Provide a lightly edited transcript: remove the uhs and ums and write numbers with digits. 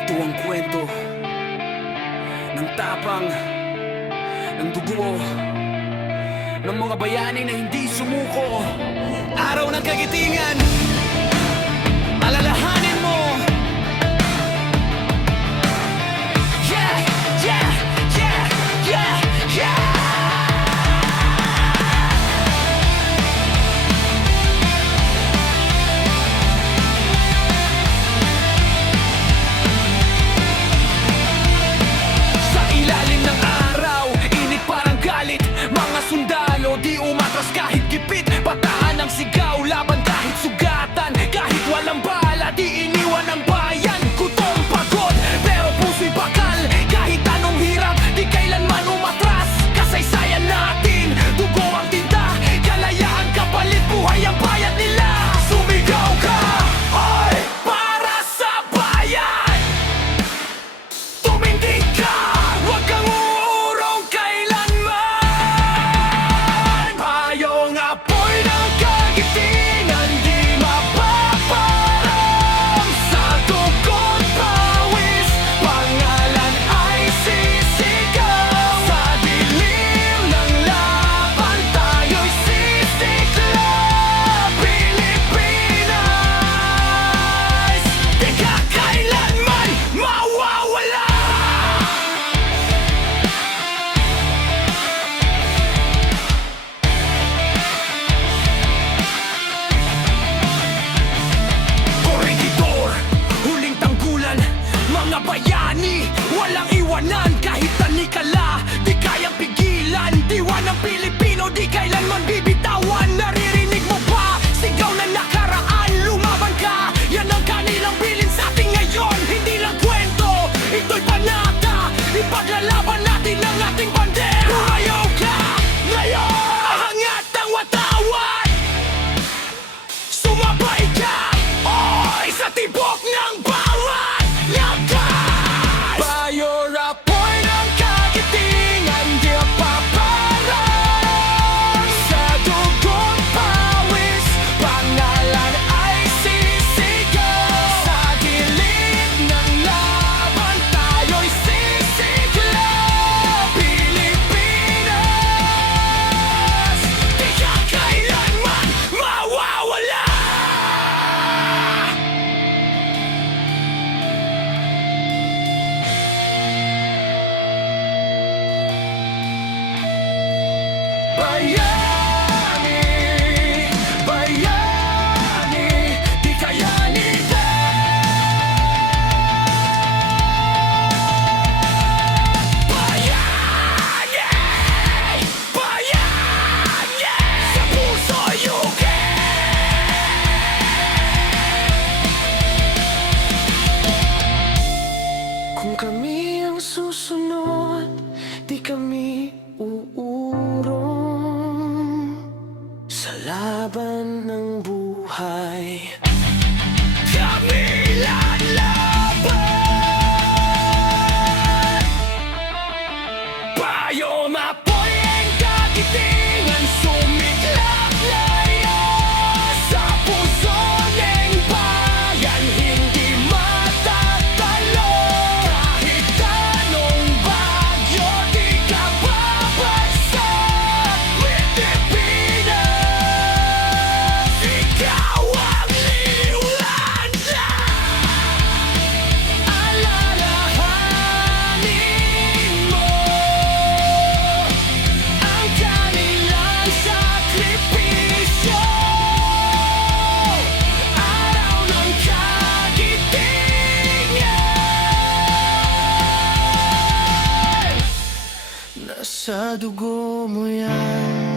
Ito ang kwento ng tapang, ng dugo, ng mga bayani na hindi sumuko. Araw ng kagitingan, alalahanin mo. Yeah, yeah, yeah, yeah, yeah. Sa ilalim ng araw, init parang galit. Mga sundalo di umatras kahit gipit. Pataan ang sigaw, laban kahit sugatan. Kahit walang bala, di iniwan ang bayan. Gutom, pagod, pero puso'y bakal. Kahit anong hirap, di kailanman umatras. Kasaysayan natin, dugo ang tinda. Kalayaan kapalit, buhay ang bayad nila. Sumigaw ka, oy, para sa bayan. Tumindig ka, huwag kang uurong kailanman. Payong apoy ng kagitingan, di mapaparang. Sa dugo't pawis, pangalan ay sisigaw. Sa dilim ng laban, tayo'y sisiklab. Pilipinas, di ka kailanman mawawala. Corregidor, huling tanggulan, mga bayani, walang iwanan. Kahit tanikala, di kayang pigilan. Diwa ng Pilipino, di kailanman bibitawan. Naririnig mo ba? Sigaw na nakaraan, lumaban ka. Yan ang kanilang bilin sa atin ngayon. Hindi lang kwento, ito'y panata. Ipaglalaban natin ang ating bandera. Pumayaw ka ngayon, angat ang watawan. Sumabay ka, oy, sa tibok ng bawat lakas. Fire apoy ng kagitingan, di paparang. Sa dugo't pawis, pangalan ay sisigaw. Sa gilid ng laban, tayo'y sisiklab. Pilipinas, di ka kailanman mawawala. Bayani, bayani, di kayanin bayani, bayani, sa puso'y kung kami ang susunod, di kami uurong sa laban ng buhay. Kami lalaban. Payong apoy ang kagitingan, sumiklab layo sa puso ng bayan. Hindi matatalo kahit anong bagyo, di ka babagsak. Pilipinas, ikaw ang liwanag. Alalahanin mo ang kanilang sakripisyo. Araw ng kagitingan, nasa dugo mo yan.